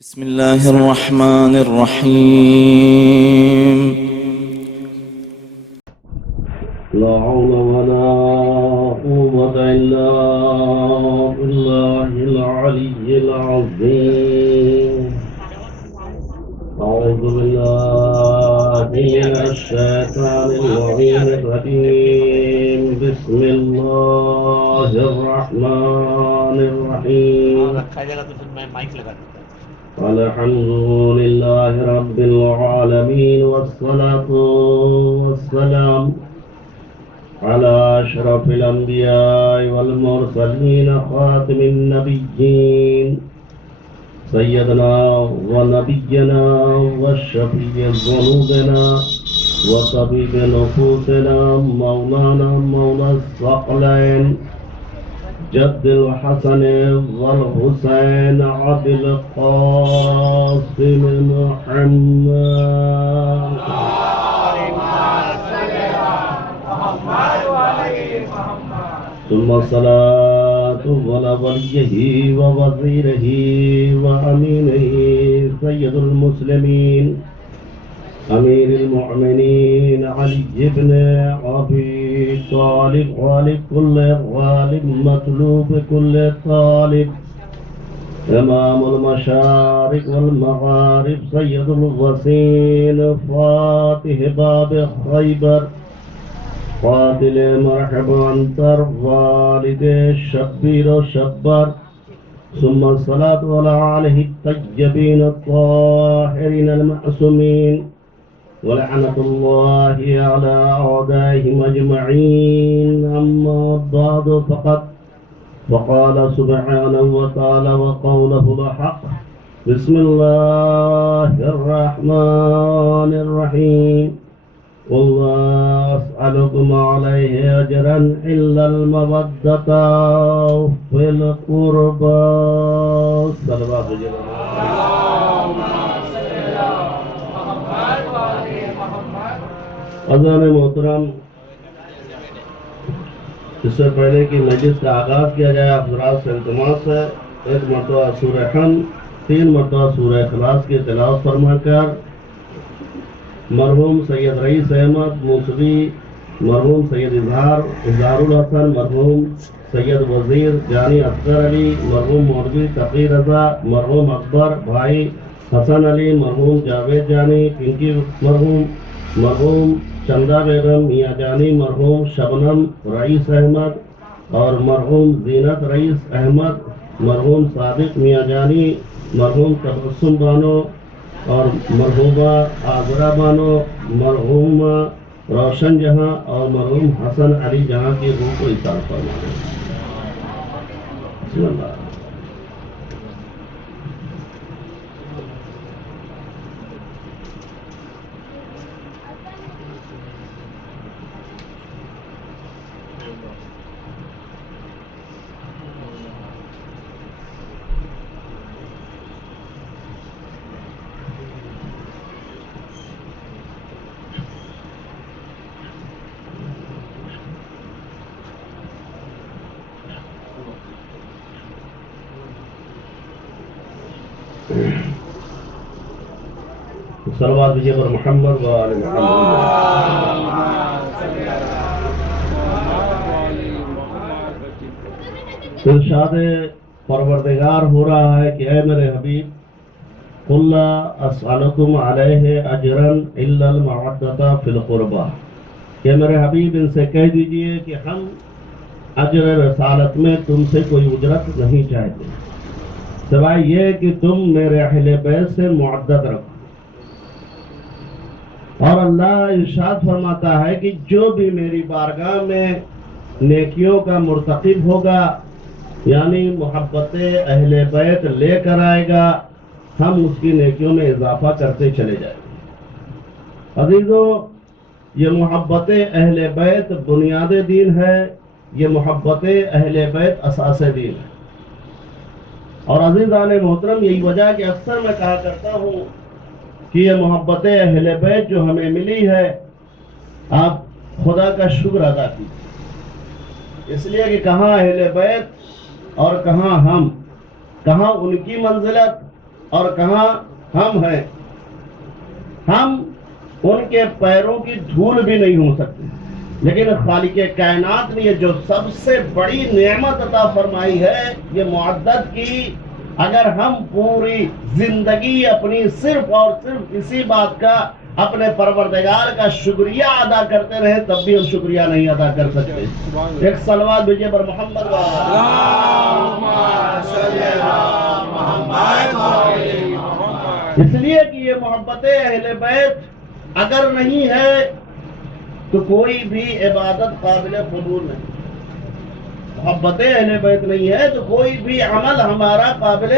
بسم الله الرحمن الرحيم. لا حول ولا قوة إلا بالله العلي العظيم. أعوذ بالله من الشيطان اللعين الرجيم. بسم الله الرحمن الرحيم. الحمد لله رب العالمين، والصلاة والسلام على أشرف الأنبياء والمرسلين، خاتم النبيين، سيدنا ونبينا وشفيع ذنوبنا وطبيب نفوسنا مولانا مولى الثقلين جد الحسن والحسين عبد القاسم محمد. ثم الصلاة على وليه ووزيره وأمينه سيد المسلمين أمير المؤمنين علي بن أبي طالب، غالب كل غالب مطلوب كل طالب، إمام المشارق والمغارب سيد الوسيل فاتح باب خيبر قاتل مرحب عنتر والد الشبير والشبر. ثم الصلاة على آله الطيبين الطاهرين المعصومين، ولعنة الله على أعدائهم أجمعين. أما بعد فقال سبحانه وتعالى وقوله الحق. بسم الله الرحمن الرحيم. والله أسألكم عليه أجرا إلا المودة في القربى. صلوات اذان محترم، اس سے پہلے کہ مجلس کا آغاز کیا جائے، حضرات سے التماس ہے ایک مرتبہ سورہ حمد، 3 مرتبہ سورہ اخلاص کی تلاوت فرما کر مرحوم سید رئیس احمد موسوی، مرحوم سید اظہار الحسن، مرحوم سید وزیر جانی اصغر علی، مرحوم مولوی تقی رضا، مرحوم اکبر بھائی حسن علی، مرحوم جاوید جانی، انکی مرحوم چندہ بیگم میاں جانی، مرحوم شبنم رئیس احمد اور مرحوم زینت رئیس احمد، مرحوم صادق میاں جانی، مرحوم تبسم بانو اور مرحومہ آزرا بانو، مرحومہ روشن جہاں اور مرحوم حسن علی جہاں کی روح کو اطاعت فرمائے. بسم اللہ. صلوات دیجیے پر محمد و آل محمد. ارشاد پروردگار ہو رہا ہے کہ اے میرے حبیب، قل لا اسألکم علیہ اجرا الا المودۃ فی القربى، کہ میرے حبیب ان سے کہہ دیجئے کہ ہم اجر رسالت میں تم سے کوئی اجرت نہیں چاہتے سوائے یہ کہ تم میرے اہل بیت سے معدت رکھو. اور اللہ ارشاد فرماتا ہے کہ جو بھی میری بارگاہ میں نیکیوں کا مرتکب ہوگا، یعنی محبت اہل بیت لے کر آئے گا، ہم اس کی نیکیوں میں اضافہ کرتے چلے جائیں گے. عزیزوں، یہ محبت اہل بیت بنیاد دین ہے، یہ محبت اہل بیت اساس دین ہے. اور عزیزان محترم، یہی وجہ کہ اکثر میں کہا کرتا ہوں کہ یہ محبت اہل بیت جو ہمیں ملی ہے، آپ خدا کا شکر ادا کیجیے. اس لیے کہ کہاں اہل بیت اور کہاں ہم، کہاں ان کی منزلت اور کہاں ہم ہیں، ہم ان کے پیروں کی دھول بھی نہیں ہو سکتے، لیکن خالق کائنات نے یہ جو سب سے بڑی نعمت عطا فرمائی ہے یہ معدت کی، اگر ہم پوری زندگی اپنی صرف اور صرف اسی بات کا اپنے پروردگار کا شکریہ ادا کرتے رہے تب بھی ہم شکریہ نہیں ادا کر سکتے۔ ایک صلوات بھیجئے پر محمد اس لیے کہ یہ محبت اہل بیت اگر نہیں ہے تو کوئی بھی عبادت قابل قبول نہیں، محبت اہل بیت نہیں ہے تو کوئی بھی عمل ہمارا قابل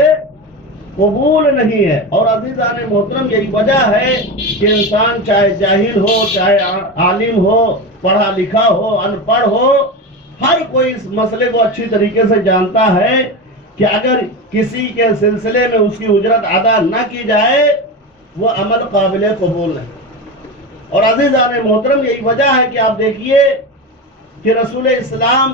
قبول نہیں ہے۔ اور عزیزان محترم یہی وجہ ہے کہ انسان چاہے جاہل ہو، چاہے عالم ہو، پڑھا لکھا ہو، ان پڑھ ہو، ہر کوئی اس مسئلے کو اچھی طریقے سے جانتا ہے کہ اگر کسی کے سلسلے میں اس کی اجرت ادا نہ کی جائے وہ عمل قابل قبول نہیں۔ اور عزیزان محترم یہی وجہ ہے کہ آپ دیکھیے کہ رسول اسلام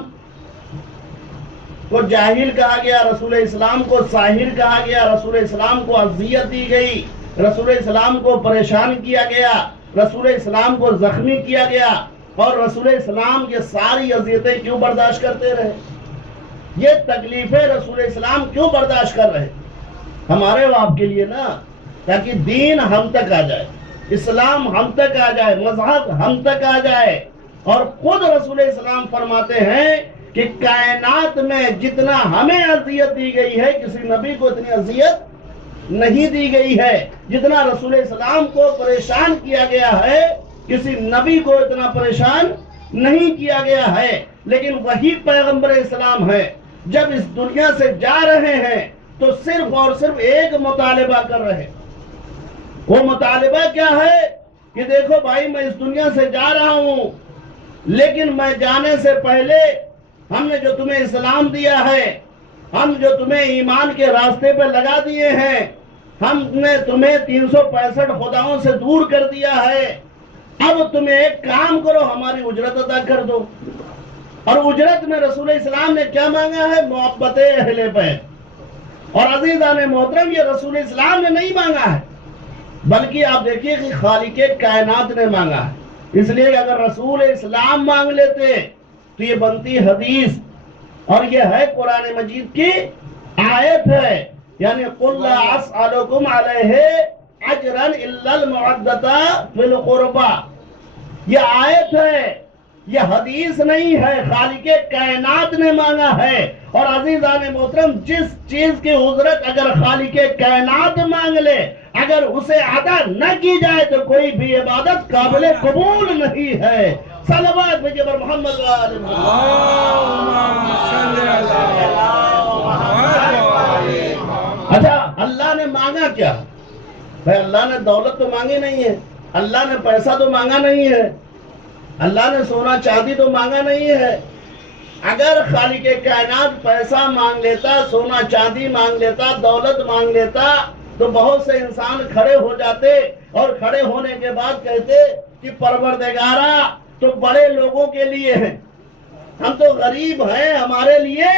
کو جاہل کہا گیا، رسول اسلام کو ساحر کہا گیا، رسول اسلام کو اذیت دی گئی، رسول اسلام کو پریشان کیا گیا، رسول اسلام کو زخمی کیا گیا، اور رسول اسلام یہ ساری اذیتیں کیوں برداشت کرتے رہے؟ یہ تکلیفیں رسول اسلام کیوں برداشت کر رہے؟ ہمارے و آپ کے لیے نا، تاکہ دین ہم تک آ جائے، اسلام ہم تک آ جائے، مذہب ہم تک آ جائے۔ اور خود رسول اسلام فرماتے ہیں کہ کائنات میں جتنا ہمیں اذیت دی گئی ہے کسی نبی کو اتنی اذیت نہیں دی گئی ہے، جتنا رسول اسلام کو پریشان کیا گیا ہے کسی نبی کو اتنا پریشان نہیں کیا گیا ہے۔ لیکن وہی پیغمبر اسلام ہے، جب اس دنیا سے جا رہے ہیں تو صرف اور صرف ایک مطالبہ کر رہے ہیں۔ وہ مطالبہ کیا ہے کہ دیکھو بھائی میں اس دنیا سے جا رہا ہوں، لیکن میں جانے سے پہلے ہم نے جو تمہیں اسلام دیا ہے، ہم جو تمہیں ایمان کے راستے پہ لگا دیے ہیں، ہم نے تمہیں 365 خداؤں سے دور کر دیا ہے، اب تمہیں ایک کام کرو ہماری اجرت ادا کر دو۔ اور اجرت میں رسول اسلام نے کیا مانگا ہے؟ محبت اہل بیت۔ اور عزیزان محترم یہ رسول اسلام نے نہیں مانگا ہے، بلکہ آپ دیکھیے کہ خالق کائنات نے مانگا ہے۔ اس لیے اگر رسول اسلام مانگ لیتے تو یہ بنتی حدیث، اور یہ ہے قرآن مجید کی آیت ہے، یعنی قُلْ لَا أَسْأَلُكُمْ عَلَيْهِ أَجْرًا إِلَّا الْمَوَدَّةَ فِي الْقُرْبَى، یہ آیت ہے، یہ حدیث نہیں ہے، خالق کائنات نے مانگا ہے۔ اور عزیزان محترم جس چیز کی اجرت اگر خالق کائنات مانگ لے، اگر اسے ادا نہ کی جائے تو کوئی بھی عبادت قابل قبول نہیں ہے۔ صلوات بھیجئے پر محمد اچھا اللہ نے مانگا کیا؟ بھائی اللہ نے دولت تو مانگی نہیں ہے، اللہ نے پیسہ تو مانگا نہیں ہے، اللہ نے سونا چاندی تو مانگا نہیں ہے۔ اگر خالق کائنات پیسہ مانگ لیتا، سونا چاندی مانگ لیتا، دولت مانگ لیتا تو بہت سے انسان کھڑے ہو جاتے اور کھڑے ہونے کے بعد کہتے کہ پروردگارا تو بڑے لوگوں کے لیے ہیں، ہم تو غریب ہیں، ہمارے لیے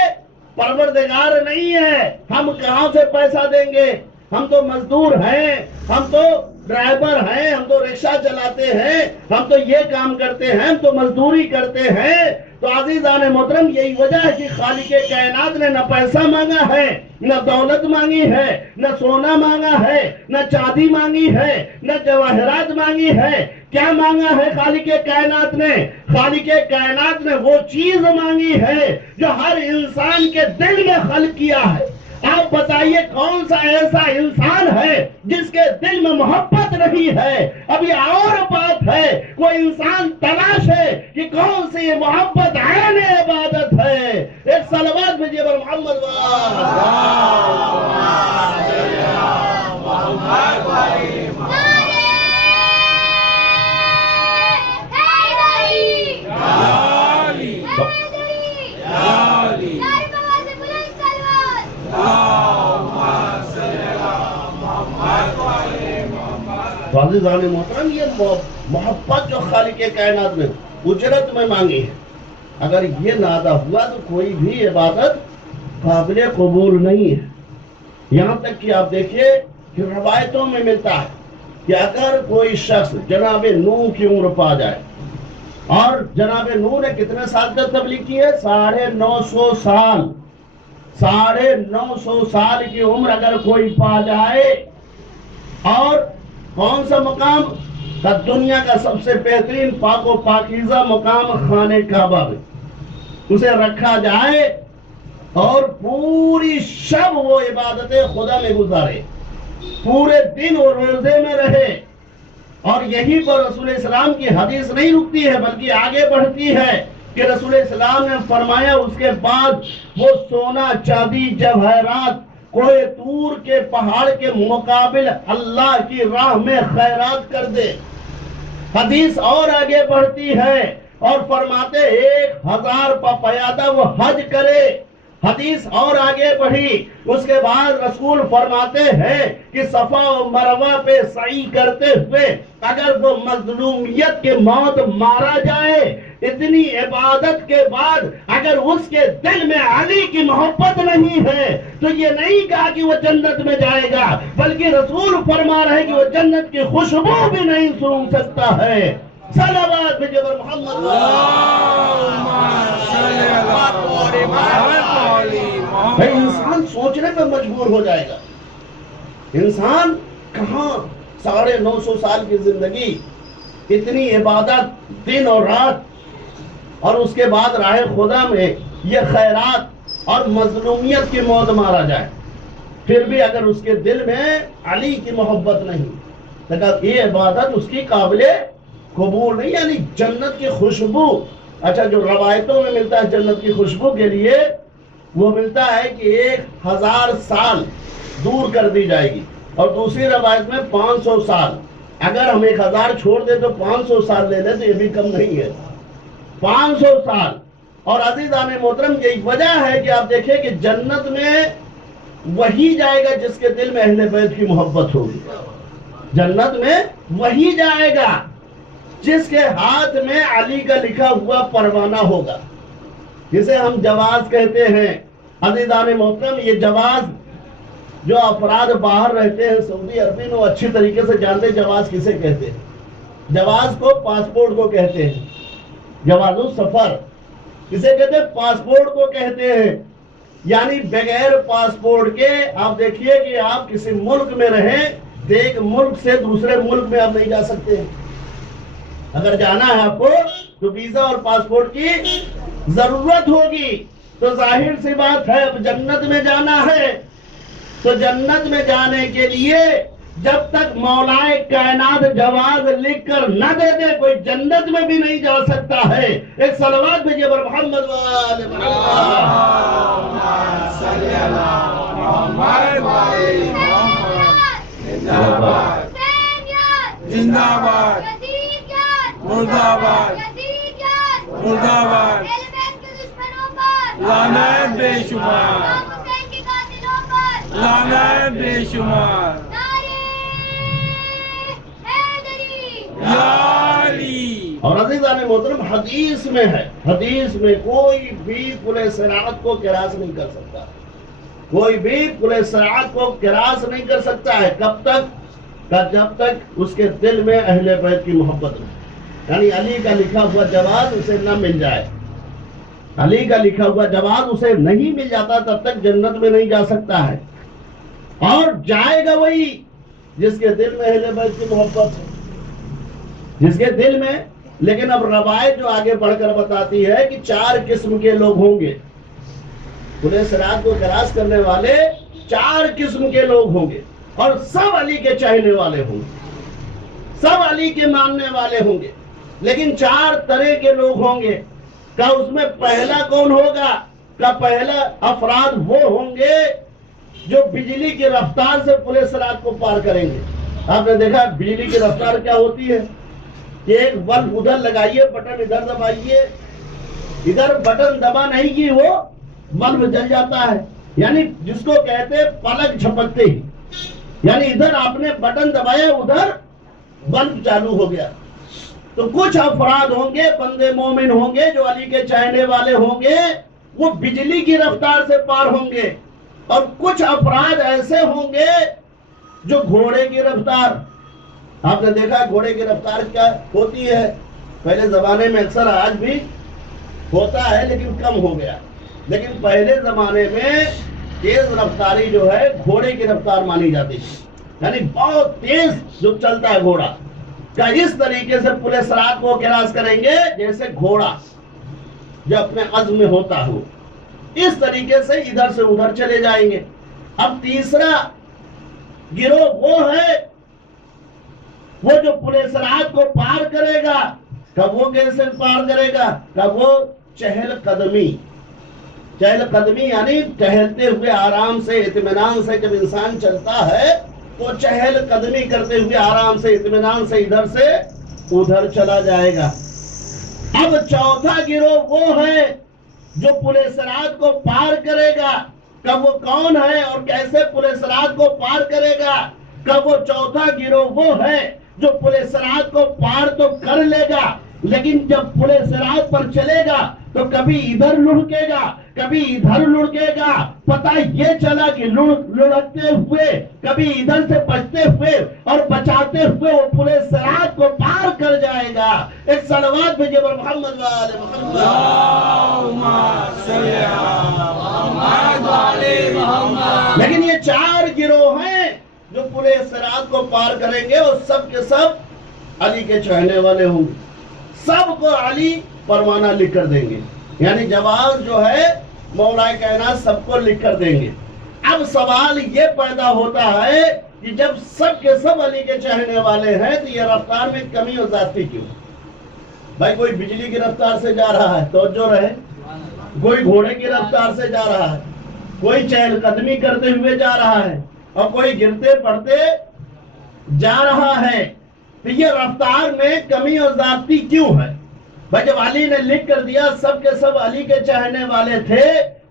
پروردگار نہیں ہے، ہم کہاں سے پیسہ دیں گے؟ ہم تو مزدور ہیں، ہم تو ڈرائیور ہیں، ہم تو رکشہ چلاتے ہیں، ہم تو یہ کام کرتے ہیں، ہم تو مزدوری کرتے ہیں۔ تو عزیزان محترم یہی وجہ ہے کہ خالق کائنات نے نہ پیسہ مانگا ہے، نہ دولت مانگی ہے، نہ سونا مانگا ہے، نہ چاندی مانگی ہے، نہ جواہرات مانگی ہے۔ کیا مانگا ہے خالق کائنات نے؟ خالق کائنات نے وہ چیز مانگی ہے جو ہر انسان کے دل میں خلق کیا ہے۔ آپ بتائیے کون سا ایسا انسان ہے جس کے دل میں محبت نہیں ہے؟ اب یہ اور بات ہے، کوئی انسان تلاش ہے کہ کون سی محبت عین عبادت ہے۔ ایک صلوات بھیجئے پر محمد عزیزان محترم یہ محبت جو خالق کائنات نے اجرت میں مانگی ہے، اگر یہ نہ ادا ہوا تو کوئی بھی عبادت قابل قبول نہیں ہے۔ یہاں تک کہ آپ دیکھیے کہ روایتوں میں ملتا ہے کہ اگر کوئی شخص جناب نوح کی عمر پا جائے، اور جناب نوح نے کتنے سال تک تبلیغ کی ہے؟ 950 سال، 950 سال کی عمر اگر کوئی پا جائے، اور کون سا مقام؟ دنیا کا سب سے بہترین پاک و پاکیزہ مقام خانہ کعبہ میں اسے رکھا جائے، اور پوری شب وہ عبادت خدا میں گزارے، پورے دن وہ روزے میں رہے، اور یہی پر رسول اسلام کی حدیث نہیں رکتی ہے بلکہ آگے بڑھتی ہے کہ رسول اسلام نے فرمایا اس کے بعد وہ سونا چاندی جواہرات کوہ طور کے پہاڑ کے مقابل اللہ کی راہ میں خیرات کر دے۔ حدیث اور آگے بڑھتی ہے اور فرماتے 1000 پیادہ وہ حج کرے۔ حدیث اور آگے بڑھی، اس کے بعد رسول فرماتے ہیں کہ صفا و مروہ پہ سعی کرتے ہوئے اگر وہ مظلومیت کے موت مارا جائے، اتنی عبادت کے بعد اگر اس کے دل میں علی کی محبت نہیں ہے تو یہ نہیں کہا کہ وہ جنت میں جائے گا، بلکہ رسول فرما رہے کہ وہ جنت کی خوشبو بھی نہیں سونگھ سکتا ہے۔ صلوات بھیجئے پر محمد بھائی، انسان سوچنے پہ مجبور ہو جائے گا، انسان کہاں 950 سال کی زندگی، اتنی عبادت دن اور رات، اور اس کے بعد راہ خدا میں یہ خیرات اور مظلومیت کی موت مارا جائے، پھر بھی اگر اس کے دل میں علی کی محبت نہیں، تو یہ عبادت اس کی قابل قبول نہیں، یعنی جنت کی خوشبو۔ اچھا، جو روایتوں میں ملتا ہے جنت کی خوشبو کے لیے، وہ ملتا ہے کہ 1000 سال دور کر دی جائے گی، اور دوسری روایت میں 500 سال۔ اگر ہم 1000 چھوڑ دیں تو 500 سال لے لیں تو یہ بھی کم نہیں ہے، 500 سال۔ اور عزیزان محترم، یہی وجہ ہے کہ آپ دیکھیں کہ جنت میں وہی جائے گا جس کے دل میں اہل بیت کی محبت ہوگی، جنت میں وہی جائے گا جس کے ہاتھ میں علی کا لکھا ہوا پروانہ ہوگا، جسے ہم جواز کہتے ہیں۔ عزیزان محترم، یہ جواز جو افراد باہر رہتے ہیں سعودی عربی میں، وہ اچھی طریقے سے جانتے ہیں جواز کسے کہتے ہیں۔ جواز کو پاسپورٹ کو کہتے ہیں، جواز السفر کسے کہتے ہیں؟ پاسپورٹ کو کہتے ہیں، یعنی بغیر پاسپورٹ کے آپ دیکھیے کہ آپ کسی ملک میں رہیں تو ایک ملک سے دوسرے ملک میں آپ نہیں جا سکتے ہیں۔ اگر جانا ہے آپ کو تو ویزا اور پاسپورٹ کی ضرورت ہوگی۔ تو ظاہر سی بات ہے، اب جنت میں جانا ہے تو جنت میں جانے کے لیے جب تک مولا کائنات جواز لکھ کر نہ دے دے، کوئی جنت میں بھی نہیں جا سکتا ہے۔ ایک صلوات بھیجئے پر محمد وآل محمد۔ زندہ باد، مردہ آباد، مردہ آباد، لعنت بے شمار، لعنت بے شمار، یا علی۔ اور عزیزان محترم، حدیث میں ہے، حدیث میں کوئی بھی پل صراط کو کراس نہیں کر سکتا، کوئی بھی پل صراط کو کراس نہیں کر سکتا ہے۔ کب تک؟ جب تک اس کے دل میں اہل بیت کی محبت نہیں، یعنی علی کا لکھا ہوا جواز اسے نہ مل جائے، علی کا لکھا ہوا جواز اسے نہیں مل جاتا تب تک جنت میں نہیں جا سکتا ہے۔ اور جائے گا وہی جس کے دل میں اہل بیت کی محبت ہے، جس کے دل میں۔ لیکن اب روایت جو آگے بڑھ کر بتاتی ہے کہ 4 قسم کے لوگ ہوں گے، پل صراط کو کراس کرنے والے 4 قسم کے لوگ ہوں گے، اور سب علی کے چاہنے والے ہوں گے، سب علی کے ماننے والے ہوں گے، لیکن 4 طرح کے لوگ ہوں گے۔ کا اس میں پہلا کون ہوگا؟ کا پہلا افراد وہ ہوں گے جو بجلی کی رفتار سے پل صراط کو پار کریں گے۔ آپ نے دیکھا بجلی کی رفتار کیا ہوتی ہے کہ ایک بلب ادھر لگائیے، بٹن ادھر دبائیے، ادھر بٹن دبا نہیں کی وہ بلب جل جاتا ہے، یعنی جس کو کہتے ہیں پلک جھپکتے ہی، یعنی ادھر آپ نے بٹن دبایا ادھر بلب چالو ہو گیا۔ تو کچھ افراد ہوں گے، بندے مومن ہوں گے جو علی کے چاہنے والے ہوں گے، وہ بجلی کی رفتار سے پار ہوں گے، اور کچھ افراد ایسے ہوں گے جو گھوڑے کی رفتار، آپ نے دیکھا گھوڑے کی رفتار کیا ہوتی ہے، پہلے زمانے میں اکثر آج بھی ہوتا ہے لیکن کم ہو گیا، لیکن پہلے زمانے میں تیز رفتاری جو ہے گھوڑے کی رفتار مانی جاتی ہے، یعنی بہت تیز جو چلتا ہے گھوڑا کا، اس طریقے سے پورے سرات کو کراس کریں گے جیسے گھوڑا جو اپنے عزم میں ہوتا ہو، اس طریقے سے ادھر سے ادھر چلے جائیں گے۔ اب تیسرا گروہ وہ ہے وہ جو پورے سرات کو پار کرے گا، کب وہ کیسے پار کرے گا، کب وہ چہل قدمی یعنی ٹہلتے ہوئے آرام سے اطمینان سے جب انسان چلتا ہے تو چہل قدمی کرتے ہوئے آرام سے اطمینان سے ادھر سے ادھر چلا جائے گا۔ اب چوتھا گروہ وہ ہے جو پورے سرات کو پار کرے گا، کب وہ کون ہے اور کیسے پورے سرات کو پار کرے گا، کب وہ چوتھا گروہ وہ ہے جو پورے سرات کو پار تو کر لے گا لیکن جب پورے سرات پر چلے گا تو کبھی ادھر لڑکے گا کبھی ادھر لڑکے گا، پتہ یہ چلا کہ لڑکتے ہوئے کبھی ادھر سے بچتے ہوئے اور بچاتے ہوئے وہ پورے سرات کو پار کر جائے گا۔ ایک صلوات بھیجئے بر محمد و آل محمد۔ اللہم صلی علی محمد و آل محمد۔ لیکن یہ چار گروہ ہیں جو پورے سرات کو پار کریں گے اور سب کے سب علی کے چاہنے والے ہوں گے، سب کو علی پروانہ لکھ کر دیں گے، یعنی جواز جو ہے مولا کائنات سب کو لکھ کر دیں گے۔ اب سوال یہ پیدا ہوتا ہے کہ جب سب کے سب علی کے چاہنے والے ہیں تو یہ رفتار میں کمی اور زیادتی کیوں؟ بھائی کوئی بجلی کی رفتار سے جا رہا ہے توجہ رہے، کوئی گھوڑے کی رفتار سے جا رہا ہے، کوئی چہل قدمی کرتے ہوئے جا رہا ہے اور کوئی گرتے پڑتے جا رہا ہے، تو یہ رفتار میں کمی اور زیادتی کیوں ہے؟ بھائی جب علی نے لکھ کر دیا سب کے سب علی کے چاہنے والے تھے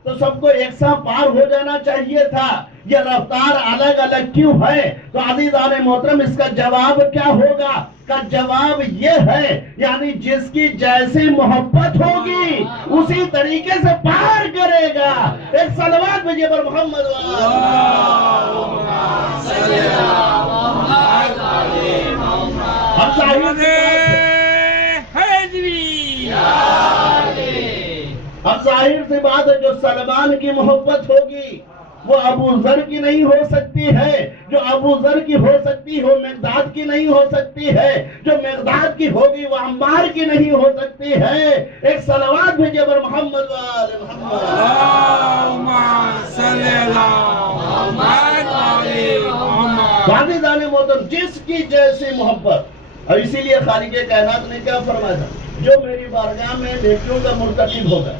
تو سب کو ایک ساتھ پار ہو جانا چاہیے تھا، یہ رفتار الگ الگ کیوں ہے؟ تو عزیزان محترم اس کا جواب کیا ہوگا؟ کا جواب یہ ہے یعنی جس کی جیسی محبت ہوگی اسی طریقے سے پار کرے گا۔ ایک صلوات بھیجئے بر محمد و آل اللہم صلی علی محمد و آل محمد۔ اب ظاہر محمد حیدری اب ظاہر سی بات ہے جو سلمان کی محبت ہوگی وہ ابو ذر کی نہیں ہو سکتی ہے، جو ابو ذر کی ہو سکتی ہو مقداد کی نہیں ہو سکتی ہے، جو مقداد کی ہوگی وہ عمار کی نہیں ہو سکتی ہے۔ ایک صلوات بھیجئے بر محمد و آل محمد۔ اللہم صلی علی محمد و آل محمد۔ عزیزان محترم جس کی جیسی محبت، اور اسی لیے خالق کائنات نے کیا فرمایا تھا، جو میری بارگاہ میں نیکیوں کا مرتکب ہوگا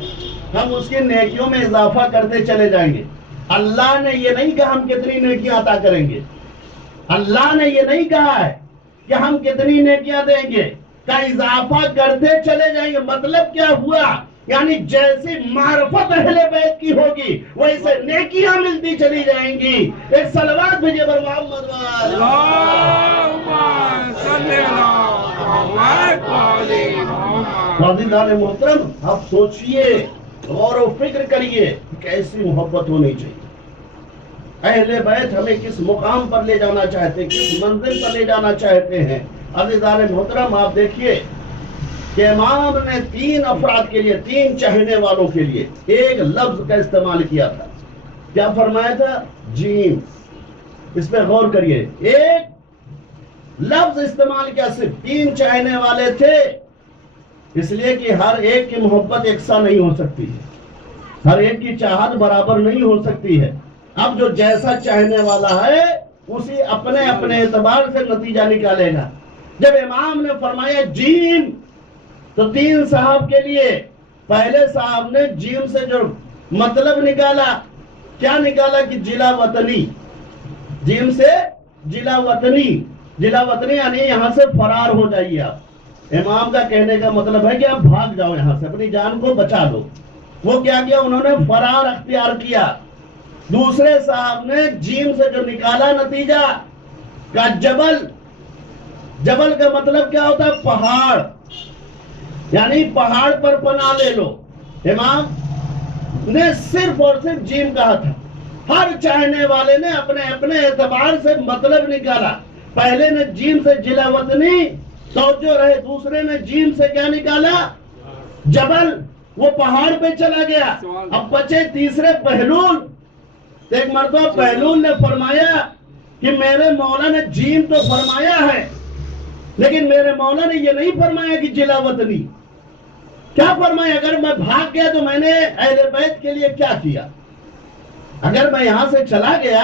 ہم اس کی نیکیوں میں اضافہ کرتے چلے جائیں گے۔ اللہ نے یہ نہیں کہا ہم کتنی نیکیاں عطا کریں گے، اللہ نے یہ نہیں کہا ہے کہ ہم کتنی نیکیاں دیں گے، کا اضافہ کرتے چلے جائیں گے۔ مطلب کیا ہوا؟ یعنی جیسی معرفت اہل بیت کی ہوگی ویسے نیکیاں ملتی چلی جائیں گی۔ ایک صلوات بھیجئے بر محمد و آل اللہم صلی علی محمد و آل محمد۔ عزیزان محترم آپ سوچئے غور و فکر کریے کیسی محبت ہونی چاہیے، اہل بیت ہمیں کس مقام پر لے جانا چاہتے ہیں، کس منزل پر لے جانا چاہتے ہیں۔ عزیزان محترم آپ دیکھیے کہ امام نے تین افراد کے لیے، تین چاہنے والوں کے لیے ایک لفظ کا استعمال کیا تھا، کیا فرمایا تھا؟ جیم۔ اس پہ غور کریے، ایک لفظ استعمال کیا، صرف تین چاہنے والے تھے، اس لیے کہ ہر ایک کی محبت یکساں نہیں ہو سکتی ہے، ہر ایک کی چاہت برابر نہیں ہو سکتی ہے۔ اب جو جیسا چاہنے والا ہے اسی اپنے اپنے اعتبار سے نتیجہ نکالے گا۔ جب امام نے فرمایا جیم تو تین صاحب کے لیے، پہلے صاحب نے جیم سے جو مطلب نکالا، کیا نکالا کہ جلا وطنی، جیم سے جلا وطنی، جلا وطنی یعنی یہاں سے فرار ہو جائیے آپ۔ امام کا کہنے کا مطلب ہے کہ آپ بھاگ جاؤ یہاں سے، اپنی جان کو بچا لو۔ وہ کیا کیا؟ انہوں نے فرار اختیار کیا۔ دوسرے صاحب نے جیم سے جو نکالا نتیجہ کا جبل، جبل کا مطلب کیا ہوتا ہے؟ پہاڑ، یعنی پہاڑ پر پناہ لے لو۔ امام نے صرف اور صرف جیم کہا تھا، ہر چاہنے والے نے اپنے اپنے اعتبار سے مطلب نکالا. پہلے نے جیم سے جلا وطنی توجہ رہے, دوسرے نے جیم سے کیا نکالا؟ جبل, وہ پہاڑ پہ چلا گیا. اب بچے تیسرے بہلول. ایک مرتبہ بہلول نے فرمایا کہ میرے مولا نے جیم تو فرمایا ہے لیکن میرے مولا نے یہ نہیں فرمایا کہ جلا وطنی. کیا فرمایا؟ اگر میں بھاگ گیا تو میں نے اہل بیت کے لیے کیا کیا؟ اگر میں یہاں سے چلا گیا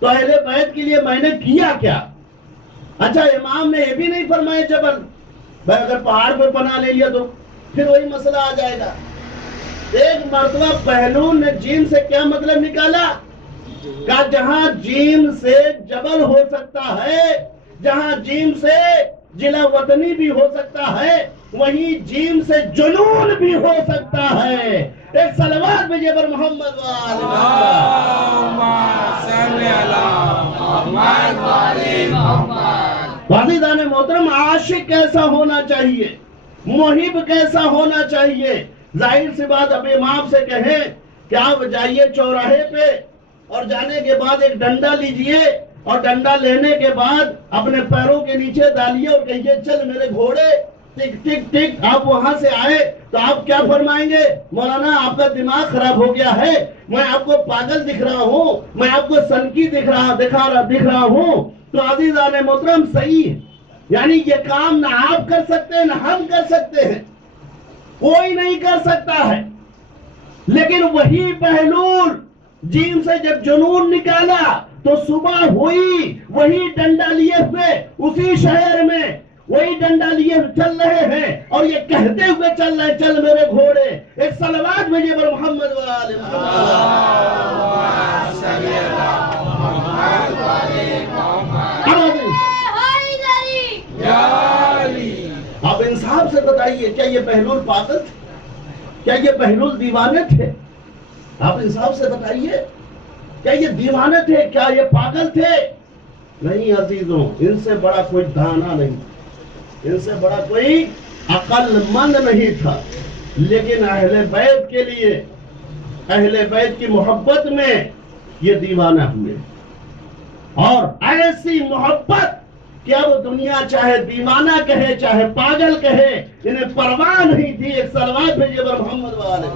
تو اہل بیت کے لیے میں نے کیا کیا؟ اچھا, امام نے یہ بھی نہیں فرمایا جبل. بھائی اگر پہاڑ پہ پناہ لے لیا تو پھر وہی مسئلہ آ جائے گا. ایک مرتبہ بہلول نے جیم سے کیا مطلب نکالا؟ کہ جہاں جیم سے جبل ہو سکتا ہے, جہاں جیم سے جلا وطنی بھی ہو سکتا ہے, وہیں جیم سے جنون بھی ہو سکتا ہے. ایک صلوات بھیجیے پر محمد اللہم صلی علی محمد. عزیزان محترم, عاشق کیسا ہونا چاہیے, محب کیسا ہونا چاہیے؟ ظاہر سی بات, اب امام سے کہیں کہ آپ جائیے چوراہے پہ اور جانے کے بعد ایک ڈنڈا لیجئے اور ڈنڈا لینے کے بعد اپنے پیروں کے نیچے ڈالیے اور کہیے چل میرے گھوڑے ٹک ٹک ٹک. آپ وہاں سے آئے تو آپ کیا فرمائیں گے؟ مولانا آپ کا دماغ خراب ہو گیا ہے, میں آپ کو پاگل دکھ رہا ہوں, میں آپ کو سنکی دکھ رہا ہوں. تو عزیزان محترم صحیح ہے, یعنی یہ کام نہ آپ کر سکتے ہیں نہ ہم کر سکتے ہیں, کوئی نہیں کر سکتا ہے. لیکن وہی بہلول جیم سے جب جنون نکالا تو صبح ہوئی, وہی ڈنڈا لیے ہوئے اسی شہر میں, وہی ڈنڈا لیے چل رہے ہیں اور یہ کہتے ہوئے چل رہے چل میرے گھوڑے. ایک صلوات بھیجیے پر محمد وآل محمد. آپ انصاف سے بتائیے, کیا یہ بہلول پاگل تھے؟ کیا یہ بہلول دیوانے تھے؟ آپ انصاف سے بتائیے, کیا یہ دیوانے تھے؟ کیا یہ پاگل تھے؟ نہیں عزیزوں, ان سے بڑا کوئی دانا نہیں, ان سے بڑا کوئی عقل مند نہیں تھا. لیکن اہل بیت کے لیے, اہل بیت کی محبت میں یہ دیوانہ ہوئے, اور ایسی محبت کہ اب دنیا چاہے دیوانہ کہے چاہے پاگل کہے, انہیں پرواہ نہیں تھی. ایک صلوات بھیجیے پر محمد والے.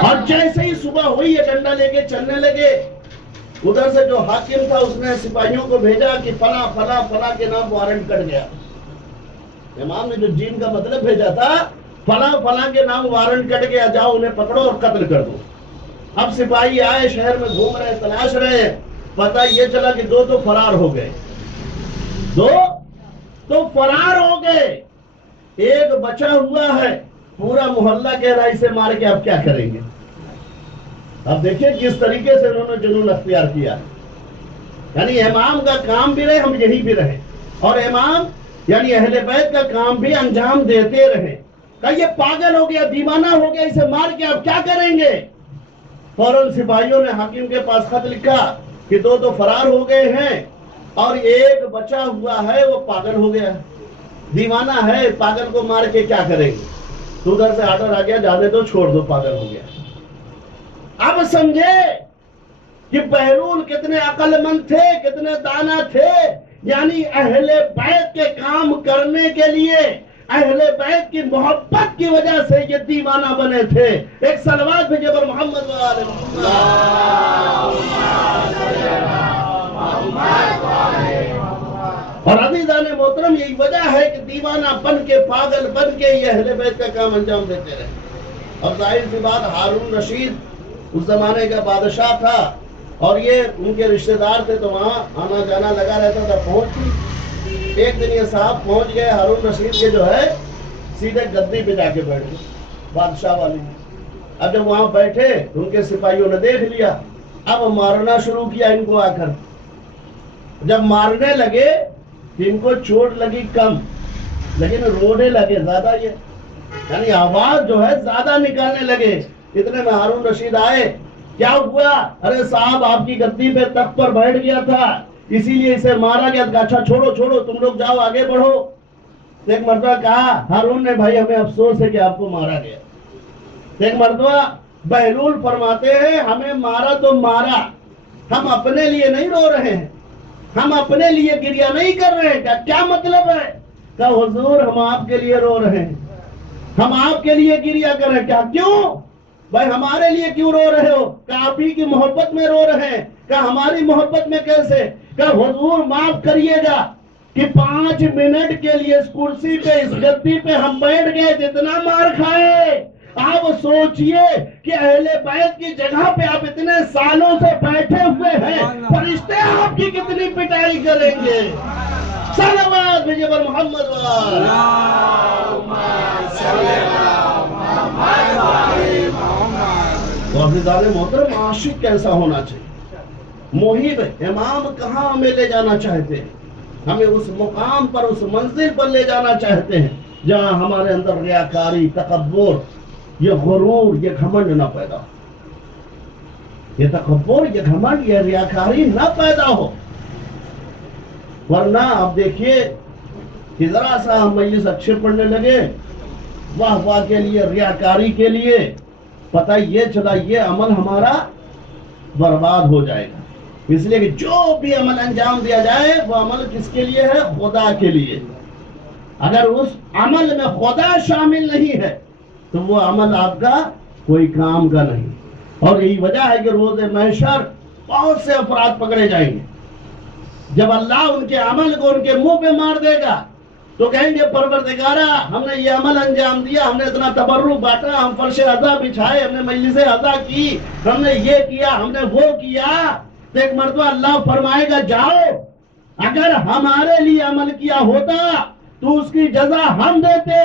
اور جیسے ہی صبح ہوئی یہ ڈنڈا لے کے چلنے لگے, ادھر سے جو حاکم تھا اس نے سپاہیوں کو بھیجا کہ فلاں فلاں فلاں کے نام وارنٹ کٹ گیا. امام نے جو جیم کا مطلب بھیجا تھا, فلاں فلاں کے نام وارنٹ کٹ گیا, جاؤ انہیں پکڑو اور قتل کر دو. اب سپاہی آئے, شہر میں گھوم رہے, تلاش رہے, پتہ یہ چلا کہ دو تو فرار ہو گئے, دو تو فرار ہو گئے, ایک بچا ہوا ہے. پورا محلہ کہہ رہا ہے اسے مار کے اب کیا کریں گے. اب دیکھیں کس طریقے سے انہوں نے جنون اختیار کیا. یعنی امام کا کام بھی رہے, ہم یہی بھی رہے, اور امام یعنی اہل بیت کا کام بھی انجام دیتے رہے. کہ یہ پاگل ہو گیا, دیوانہ ہو گیا, اسے مار کے اب کیا کریں گے. فوراً سپاہیوں نے حاکم کے پاس خط لکھا کہ دو تو فرار ہو گئے ہیں اور ایک بچا ہوا ہے, وہ پاگل ہو گیا, دیوانہ ہے, پاگل کو مار کے کیا کریں گے. تو ادھر سے آرڈر آ گیا, جانے دو, چھوڑ دو, پاگل ہو گیا. اب سمجھے کہ بہلول کتنے عقل مند تھے, کتنے دانا تھے. یعنی اہل بیت کے کام کرنے کے لیے, اہل بیت کی محبت کی وجہ سے یہ دیوانہ بنے تھے. ایک صلوات بھیجیے پر محمد وآل محمد. اور عزیزان محترم, یہی وجہ ہے کہ دیوانہ بن کے, پاگل بن کے یہ اہل بیت کا کام انجام دیتے رہے. اب ظاہر سی بات, ہارون رشید اس زمانے کا بادشاہ تھا اور یہ ان کے رشتہ دار تھے, تو وہاں آنا جانا لگا رہتا تھا. پہنچی ایک دن یہ صاحب پہنچ گئے, ہارون رشید کے جو ہے سیدھے گدی پہ جا کے بیٹھ گئے, بادشاہ والی. اب جب وہاں بیٹھے ان کے سپاہیوں نے دیکھ لیا, اب مارنا شروع کیا ان کو. آ کر جب مارنے لگے ان کو چوٹ لگی کم, لیکن رونے لگے زیادہ. یہ یعنی آواز جو ہے زیادہ نکالنے لگے. اتنے میں ہارون رشید آئے, کیا ہوا؟ ارے صاحب آپ کی گدی پہ تخت پر بیٹھ گیا تھا, اسی لیے اسے مارا گیا. اچھا چھوڑو چھوڑو, تم لوگ جاؤ آگے بڑھو. ایک مرتبہ کہا ہارون نے, بھائی ہمیں افسوس ہے کہ آپ کو مارا گیا, ایک مرتبہ بہلول فرماتے ہیں ہمیں مارا تو مارا، ہم اپنے لیے نہیں رو رہے ہیں، ہم اپنے لیے گریہ نہیں کر رہے ہیں۔ کیا مطلب ہے؟ کہ حضور ہم آپ کے لیے رو رہے ہیں، ہم آپ کے لیے گریہ کر رہے ہیں۔ کیا کیوں بھائی ہمارے لیے کیوں رو رہے ہو؟ کہ آپ ہی کی محبت میں رو رہے ہیں۔ کہ ہماری محبت میں کیسے؟ کہ حضور معاف کریے گا کہ 5 منٹ کے لیے اس کرسی پہ اس گدی پہ ہم بیٹھ گئے، جتنا مار کھائے۔ آپ سوچئے کہ اہل بیت کی جگہ پہ آپ اتنے سالوں سے بیٹھے ہوئے ہیں، فرشتے آپ کی کتنی پٹائی کریں گے۔ صلوات بھیجئے پر محمد وآلہ۔ اللہم صلی علی محمد وآل محمد۔ تو عزیزان محترم، عاشق کیسا ہونا چاہیے؟ محب امام کہاں ہمیں لے جانا چاہتے ہیں؟ ہمیں اس مقام پر، اس منزل پر لے جانا چاہتے ہیں جہاں ہمارے اندر ریاکاری، تکبر، یہ غرور، یہ گھمنڈ نہ پیدا ہو۔ یہ تکبر، یہ گھمنڈ، یہ ریاکاری نہ پیدا ہو۔ ورنہ آپ دیکھیے کہ ذرا سا ہم مجلس اچھے پڑھنے لگے، واہ واہ کے لیے، ریاکاری کے لیے، پتہ یہ چلا یہ عمل ہمارا برباد ہو جائے گا۔ اس لیے کہ جو بھی عمل انجام دیا جائے وہ عمل کس کے لیے ہے؟ خدا کے لیے۔ اگر اس عمل میں خدا شامل نہیں ہے تو وہ عمل آپ کا کوئی کام کا نہیں۔ اور یہی وجہ ہے کہ روز محشر بہت سے افراد پکڑے جائیں گے، جب اللہ ان کے عمل کو ان کے منہ پہ مار دے گا تو کہیں گے پروردگارا ہم نے یہ عمل انجام دیا، ہم نے اتنا تبرک بانٹا، ہم فرش عزا بچھائے، ہم نے مجلس عزا کی، ہم نے یہ کیا، ہم نے وہ کیا۔ تو ایک مرتبہ اللہ فرمائے گا جاؤ، اگر ہمارے لیے عمل کیا ہوتا تو اس کی جزا ہم دیتے،